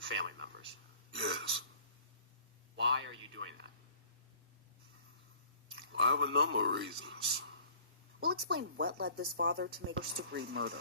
with family members. Yes. Why are you doing that? I have a number of reasons. We'll explain what led this father to make first-degree murder.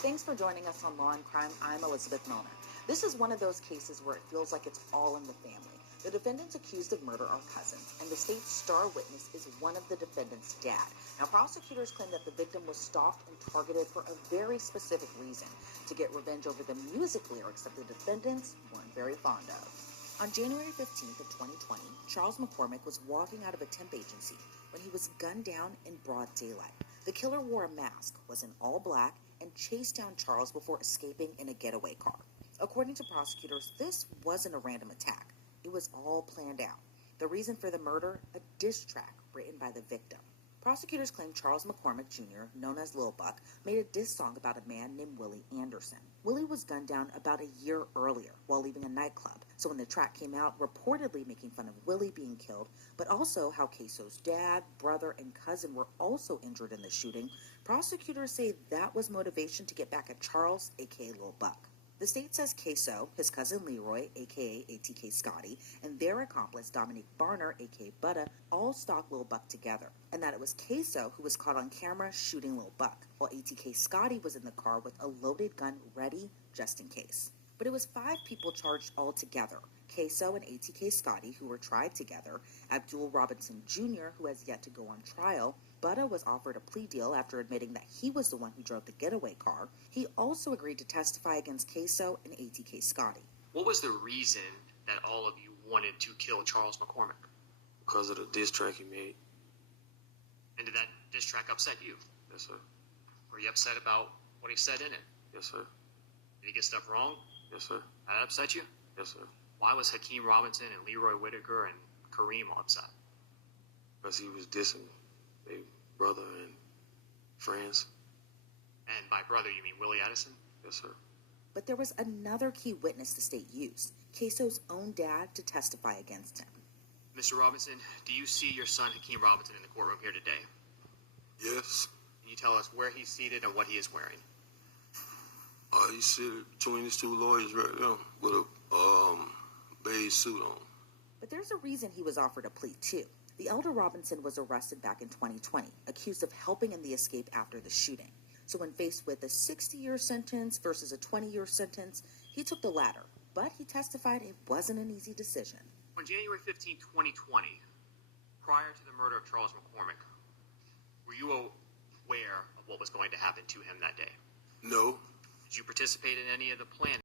Thanks for joining us on Law and Crime. I'm Elizabeth Milner. This is one of those cases where it feels like it's all in the family. The defendants accused of murder are cousins, and the state's star witness is one of the defendant's dad. Now, prosecutors claim that the victim was stalked and targeted for a very specific reason, to get revenge over the music lyrics that the defendants weren't very fond of. On January 15th of 2020, Charles McCormick was walking out of a temp agency when he was gunned down in broad daylight. The killer wore a mask, was in all black, and chased down Charles before escaping in a getaway car. According to prosecutors, this wasn't a random attack. It was all planned out. The reason for the murder? A diss track written by the victim. Prosecutors claim Charles McCormick Jr., known as Lil Buck, made a diss song about a man named Willie Anderson. Willie was gunned down about a year earlier while leaving a nightclub. So when the track came out, reportedly making fun of Willie being killed, but also how ksoo's dad, brother, and cousin were also injured in the shooting, prosecutors say that was motivation to get back at Charles, aka Lil Buck. The state says ksoo, his cousin Leroy, aka ATK Scotty, and their accomplice Dominique Barner, aka Butta, all stalked Lil Buck together, and that it was ksoo who was caught on camera shooting Lil Buck, while ATK Scotty was in the car with a loaded gun ready just in case. But it was 5 people charged all together: ksoo and ATK Scotty, who were tried together, Abdul Robinson Jr., who has yet to go on trial. Butta was offered a plea deal after admitting that he was the one who drove the getaway car. He also agreed to testify against ksoo and ATK Scotty. What was the reason that all of you wanted to kill Charles McCormick? Because of the diss track he made. And did that diss track upset you? Yes, sir. Were you upset about what he said in it? Yes, sir. Did he get stuff wrong? Yes, sir. That upset you? Yes, sir. Why was Hakeem Robinson and Leroy Whitaker and Kareem all upset? Because he was dissing their brother and friends. And by brother, you mean Willie Addison? Yes, sir. But there was another key witness the state used, ksoo's own dad, to testify against him. Mr. Robinson, do you see your son Hakeem Robinson in the courtroom here today? Yes. Can you tell us where he's seated and what he is wearing? He's sitting between these 2 lawyers right now with a beige suit on. But there's a reason he was offered a plea, too. The elder Robinson was arrested back in 2020, accused of helping in the escape after the shooting. So when faced with a 60-year sentence versus a 20-year sentence, he took the latter. But he testified it wasn't an easy decision. On January 15, 2020, prior to the murder of Charles McCormick, were you aware of what was going to happen to him that day? No. Did you participate in any of the planning?